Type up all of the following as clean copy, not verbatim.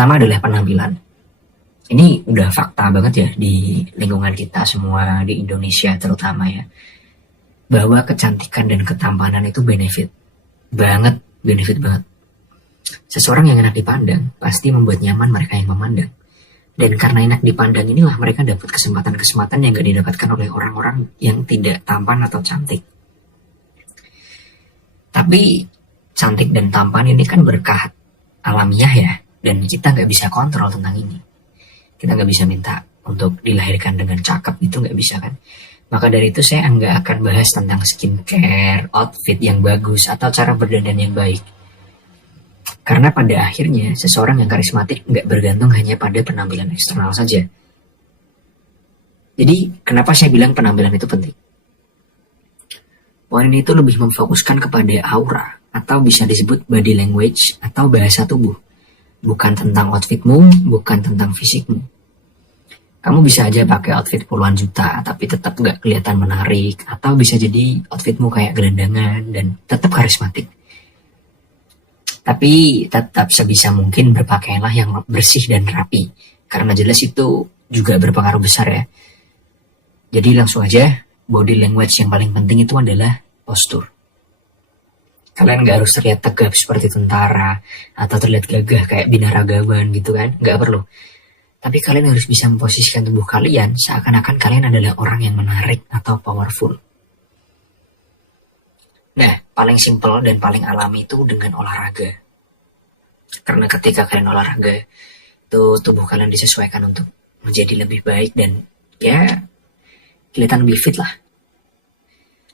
pertama adalah penampilan. Ini udah fakta banget ya di lingkungan kita semua, di Indonesia terutama ya, bahwa kecantikan dan ketampanan itu benefit banget. Seseorang yang enak dipandang pasti membuat nyaman mereka yang memandang. Dan karena enak dipandang inilah mereka dapat kesempatan-kesempatan yang gak didapatkan oleh orang-orang yang tidak tampan atau cantik. Tapi cantik dan tampan ini kan berkah alamiah ya, dan kita nggak bisa kontrol tentang ini. Kita nggak bisa minta untuk dilahirkan dengan cakep, itu nggak bisa kan. Maka dari itu saya nggak akan bahas tentang skincare, outfit yang bagus, atau cara berdandan yang baik. Karena pada akhirnya seseorang yang karismatik nggak bergantung hanya pada penampilan eksternal saja. Jadi kenapa saya bilang penampilan itu penting? Poin itu lebih memfokuskan kepada aura, atau bisa disebut body language, atau bahasa tubuh. Bukan tentang outfitmu, bukan tentang fisikmu. Kamu bisa aja pakai outfit puluhan juta, tapi tetap nggak kelihatan menarik. Atau bisa jadi outfitmu kayak gelandangan dan tetap karismatik. Tapi tetap sebisa mungkin berpakaianlah yang bersih dan rapi. Karena jelas itu juga berpengaruh besar ya. Jadi langsung aja, body language yang paling penting itu adalah postur. Kalian nggak harus terlihat tegap seperti tentara, atau terlihat gagah kayak binaragawan gitu kan. Nggak perlu. Tapi kalian harus bisa memposisikan tubuh kalian seakan-akan kalian adalah orang yang menarik atau powerful. Nah, paling simpel dan paling alami itu dengan olahraga. Karena ketika kalian olahraga, itu tubuh kalian disesuaikan untuk menjadi lebih baik dan ya kelihatan lebih fit lah.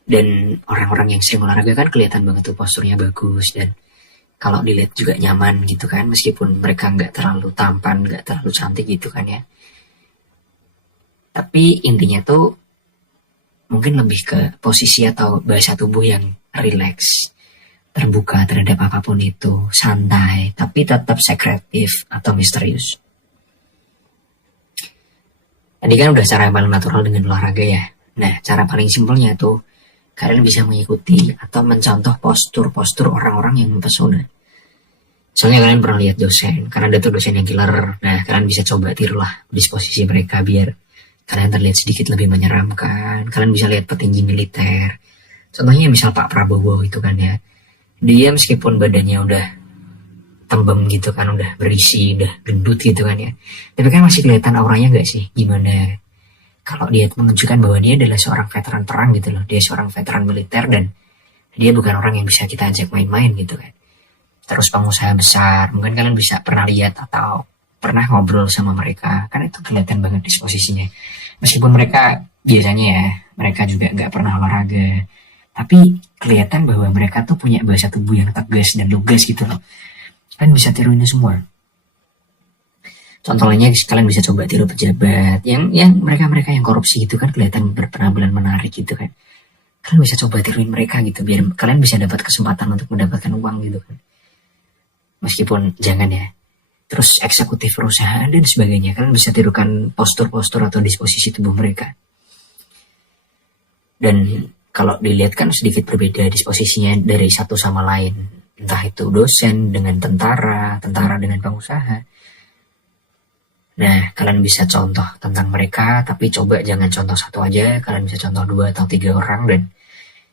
Dan orang-orang yang sering olahraga kan kelihatan banget tuh posturnya bagus dan kalau dilihat juga nyaman gitu kan, meskipun mereka nggak terlalu tampan, nggak terlalu cantik gitu kan ya. Tapi intinya tuh mungkin lebih ke posisi atau bahasa tubuh yang rileks, terbuka terhadap apapun itu, santai, tapi tetap sekretif atau misterius. Tadi kan udah cara yang paling natural dengan olahraga ya. Nah, cara paling simpelnya tuh kalian bisa mengikuti atau mencontoh postur-postur orang-orang yang mempesona. Soalnya kalian pernah lihat dosen, karena ada tuh dosen yang killer. Nah, kalian bisa coba tirulah disposisi mereka biar kalian terlihat sedikit lebih menyeramkan. Kalian bisa lihat petinggi militer. Contohnya misal Pak Prabowo itu kan ya. Dia meskipun badannya udah tembem gitu kan, udah berisi, udah gendut gitu kan ya. Tapi kan masih kelihatan auranya gak sih? Gimana kalau dia menunjukkan bahwa dia adalah seorang veteran perang gitu loh. Dia seorang veteran militer dan dia bukan orang yang bisa kita ajak main-main gitu kan. Terus pengusaha besar, mungkin kalian bisa pernah lihat atau pernah ngobrol sama mereka. Kan itu kelihatan banget disposisinya. Meskipun mereka biasanya ya, mereka juga nggak pernah olahraga. Tapi kelihatan bahwa mereka tuh punya bahasa tubuh yang tegas dan lugas gitu loh. Kalian bisa tiru ini semua. Contohnya kalian bisa coba tiru pejabat yang mereka yang korupsi gitu kan kelihatan berpenampilan menarik gitu kan. Kalian bisa coba tiruin mereka gitu biar kalian bisa dapat kesempatan untuk mendapatkan uang gitu kan. Meskipun jangan ya. Terus eksekutif perusahaan dan sebagainya, kalian bisa tirukan postur-postur atau disposisi tubuh mereka. Dan kalau dilihat kan sedikit berbeda disposisinya dari satu sama lain. Entah itu dosen dengan tentara, tentara dengan pengusaha. Nah, kalian bisa contoh tentang mereka, tapi coba jangan contoh satu aja, kalian bisa contoh 2 atau 3 orang dan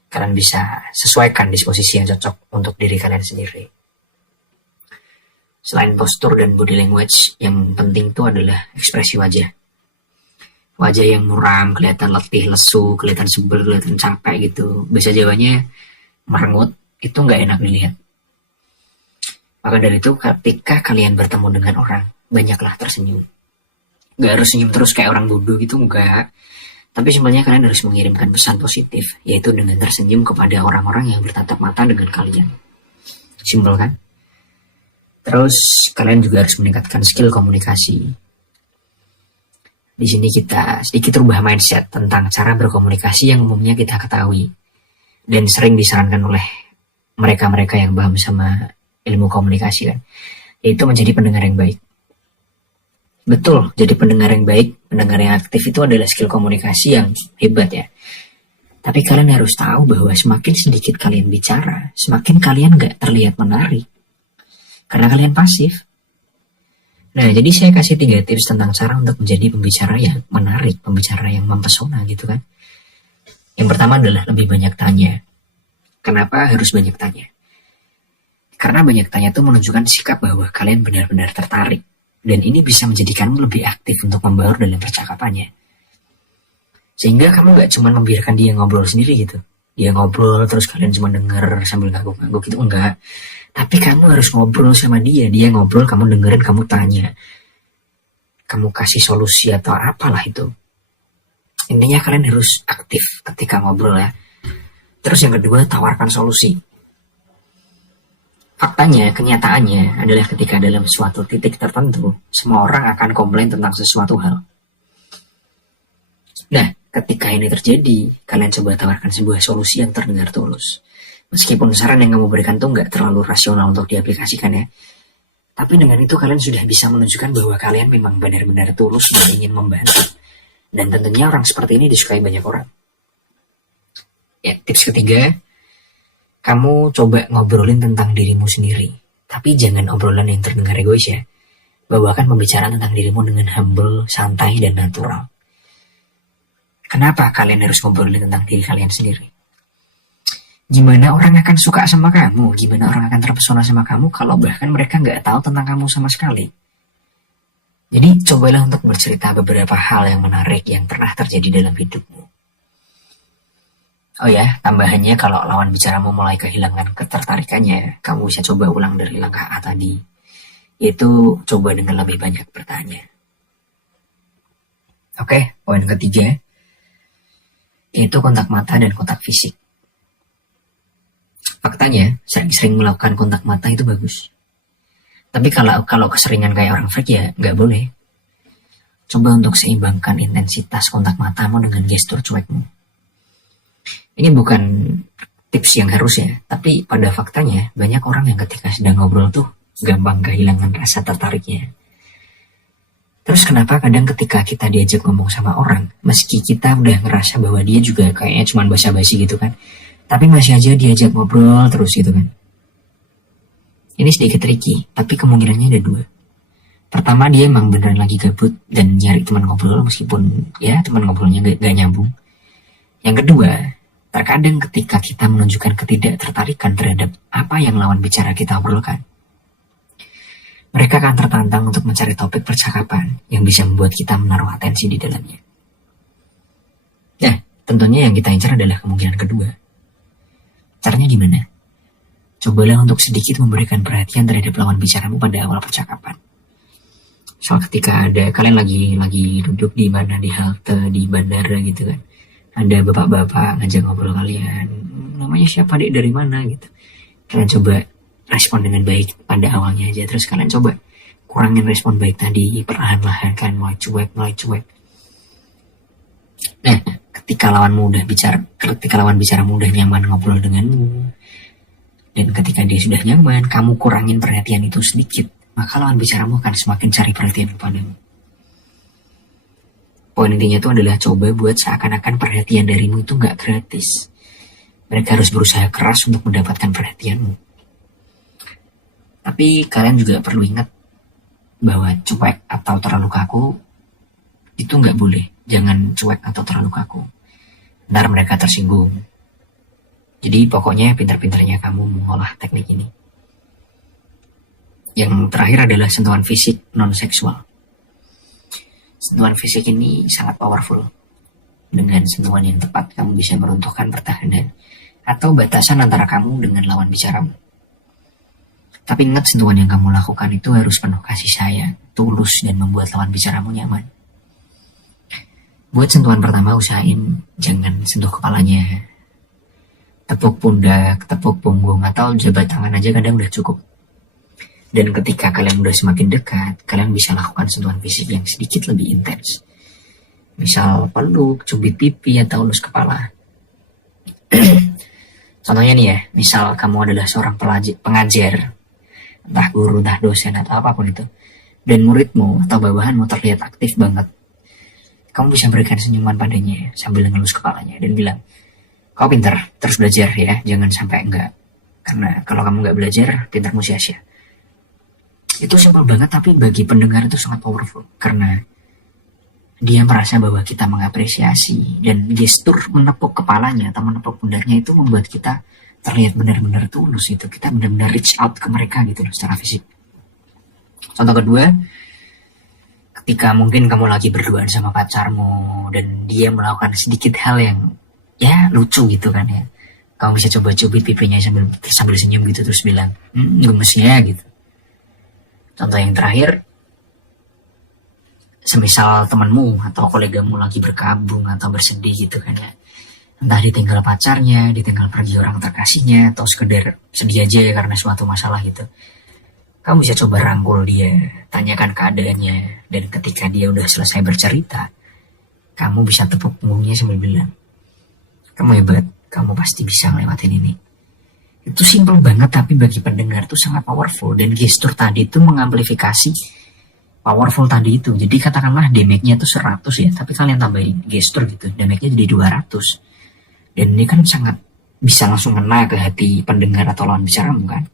kalian bisa sesuaikan disposisi yang cocok untuk diri kalian sendiri. Selain postur dan body language, yang penting itu adalah ekspresi wajah. Wajah yang muram, kelihatan letih, lesu, kelihatan sebel, kelihatan capek gitu. Bahasa Jawanya merengut, itu nggak enak dilihat. Maka dari itu, ketika kalian bertemu dengan orang, banyaklah tersenyum. Gak harus senyum terus kayak orang bodoh gitu, enggak. Tapi sebenarnya kalian harus mengirimkan pesan positif, yaitu dengan tersenyum kepada orang-orang yang bertatap mata dengan kalian. Simpel kan? Terus kalian juga harus meningkatkan skill komunikasi. Di sini kita sedikit rubah mindset tentang cara berkomunikasi yang umumnya kita ketahui dan sering disarankan oleh mereka-mereka yang paham sama ilmu komunikasi kan, yaitu menjadi pendengar yang baik. Betul, jadi pendengar yang baik, pendengar yang aktif itu adalah skill komunikasi yang hebat ya. Tapi kalian harus tahu bahwa semakin sedikit kalian bicara, semakin kalian gak terlihat menarik. Karena kalian pasif. Nah, jadi saya kasih 3 tips tentang cara untuk menjadi pembicara yang menarik, pembicara yang mempesona gitu kan. Yang pertama adalah lebih banyak tanya. Kenapa harus banyak tanya? Karena banyak tanya itu menunjukkan sikap bahwa kalian benar-benar tertarik. Dan ini bisa menjadikanmu lebih aktif untuk membaur dalam percakapannya. Sehingga kamu gak cuma membiarkan dia ngobrol sendiri gitu. Dia ngobrol terus kalian cuma denger sambil ngangguk-ngangguk gitu, enggak. Tapi kamu harus ngobrol sama dia. Dia ngobrol, kamu dengerin, kamu tanya. Kamu kasih solusi atau apalah itu. Intinya kalian harus aktif ketika ngobrol ya. Terus yang kedua, tawarkan solusi. Faktanya, kenyataannya adalah ketika dalam suatu titik tertentu, semua orang akan komplain tentang sesuatu hal. Nah, ketika ini terjadi, kalian coba tawarkan sebuah solusi yang terdengar tulus. Meskipun saran yang kamu berikan tuh nggak terlalu rasional untuk diaplikasikan ya. Tapi dengan itu kalian sudah bisa menunjukkan bahwa kalian memang benar-benar tulus dan ingin membantu. Dan tentunya orang seperti ini disukai banyak orang. Ya, tips ketiga, kamu coba ngobrolin tentang dirimu sendiri. Tapi jangan obrolan yang terdengar egois ya. Bawakan pembicaraan tentang dirimu dengan humble, santai, dan natural. Kenapa kalian harus ngobrolin tentang diri kalian sendiri? Gimana orang akan suka sama kamu? Gimana orang akan terpesona sama kamu kalau bahkan mereka nggak tahu tentang kamu sama sekali? Jadi cobalah untuk bercerita beberapa hal yang menarik yang pernah terjadi dalam hidupmu. Oh ya, tambahannya kalau lawan bicaramu mulai kehilangan ketertarikannya, kamu bisa coba ulang dari langkah A tadi. Itu coba dengan lebih banyak bertanya. Oke, poin ketiga, yaitu kontak mata dan kontak fisik. Faktanya, sering-sering melakukan kontak mata itu bagus. Tapi kalau keseringan kayak orang fake ya nggak boleh. Coba untuk seimbangkan intensitas kontak matamu dengan gestur cuekmu. Ini bukan tips yang harus ya, tapi pada faktanya banyak orang yang ketika sedang ngobrol tuh gampang kehilangan rasa tertariknya. Terus kenapa kadang ketika kita diajak ngomong sama orang, meski kita udah ngerasa bahwa dia juga kayaknya cuma basa-basi gitu kan, tapi masih aja diajak ngobrol terus gitu kan. Ini sedikit tricky, tapi kemungkinannya ada 2. Pertama, dia emang beneran lagi gabut dan nyari teman ngobrol meskipun ya teman ngobrolnya gak nyambung. Yang kedua, terkadang ketika kita menunjukkan ketidaktertarikan terhadap apa yang lawan bicara kita obrolkan, mereka akan tertantang untuk mencari topik percakapan yang bisa membuat kita menaruh atensi di dalamnya. Nah, tentunya yang kita incar adalah kemungkinan kedua. Caranya gimana? Cobalah untuk sedikit memberikan perhatian terhadap lawan bicaramu pada awal percakapan. Soal ketika ada kalian lagi duduk di mana, di halte, di bandara gitu kan. Ada bapak-bapak ngajak ngobrol kalian, namanya siapa dek, dari mana gitu. Kalian coba respon dengan baik pada awalnya aja, terus kalian coba kurangin respon baik tadi, perlahan-lahan kalian mulai cuek. Nah, ketika lawan bicara udah nyaman ngobrol denganmu, dan ketika dia sudah nyaman, kamu kurangin perhatian itu sedikit, maka lawan bicaramu akan semakin cari perhatian kepadamu. Poin intinya itu adalah coba buat seakan-akan perhatian darimu itu gak gratis. Mereka harus berusaha keras untuk mendapatkan perhatianmu. Tapi kalian juga perlu ingat bahwa cuek atau terlalu kaku itu gak boleh. Jangan cuek atau terlalu kaku. Ntar mereka tersinggung. Jadi pokoknya pintar-pintarnya kamu mengolah teknik ini. Yang terakhir adalah sentuhan fisik non-seksual. Sentuhan fisik ini sangat powerful. Dengan sentuhan yang tepat, kamu bisa meruntuhkan pertahanan atau batasan antara kamu dengan lawan bicaramu. Tapi ingat, sentuhan yang kamu lakukan itu harus penuh kasih sayang, tulus, dan membuat lawan bicaramu nyaman. Buat sentuhan pertama, usahain jangan sentuh kepalanya. Tepuk pundak, tepuk punggung, atau jabat tangan aja kadang udah cukup. Dan ketika kalian udah semakin dekat, kalian bisa lakukan sentuhan fisik yang sedikit lebih intens. Misal peluk, cubit pipi, atau elus kepala. Contohnya nih ya, misal kamu adalah seorang pengajar, entah guru, entah dosen, atau apapun itu, dan muridmu atau bawahanmu terlihat aktif banget. Kamu bisa berikan senyuman padanya sambil ngelus kepalanya dan bilang, kau pintar, terus belajar ya, jangan sampai enggak. Karena kalau kamu enggak belajar, pintarmu sia-sia. Itu simpel banget, tapi bagi pendengar itu sangat powerful karena dia merasa bahwa kita mengapresiasi, dan gestur menepuk kepalanya atau menepuk pundaknya itu membuat kita terlihat benar-benar tulus. Itu kita benar-benar reach out ke mereka gitu loh secara fisik. Contoh kedua, ketika mungkin kamu lagi berduaan sama pacarmu dan dia melakukan sedikit hal yang ya lucu gitu kan ya, kamu bisa coba cubit pipinya sambil senyum gitu, terus bilang gemes ya gitu. Contoh yang terakhir, semisal temanmu atau kolegamu lagi berkabung atau bersedih gitu kan ya, entah ditinggal pacarnya, ditinggal pergi orang terkasihnya, atau sekedar sedih aja karena suatu masalah gitu, kamu bisa coba rangkul dia, tanyakan keadaannya, dan ketika dia udah selesai bercerita, kamu bisa tepuk punggungnya sambil bilang, kamu hebat, kamu pasti bisa ngelewatin ini. Itu simple banget, tapi bagi pendengar itu sangat powerful, dan gestur tadi itu mengamplifikasi powerful tadi itu. Jadi katakanlah damage-nya itu 100 ya, tapi kalian tambahin gestur gitu, damage-nya jadi 200. Dan ini kan sangat bisa langsung kena ke hati pendengar atau lawan bicaramu kan.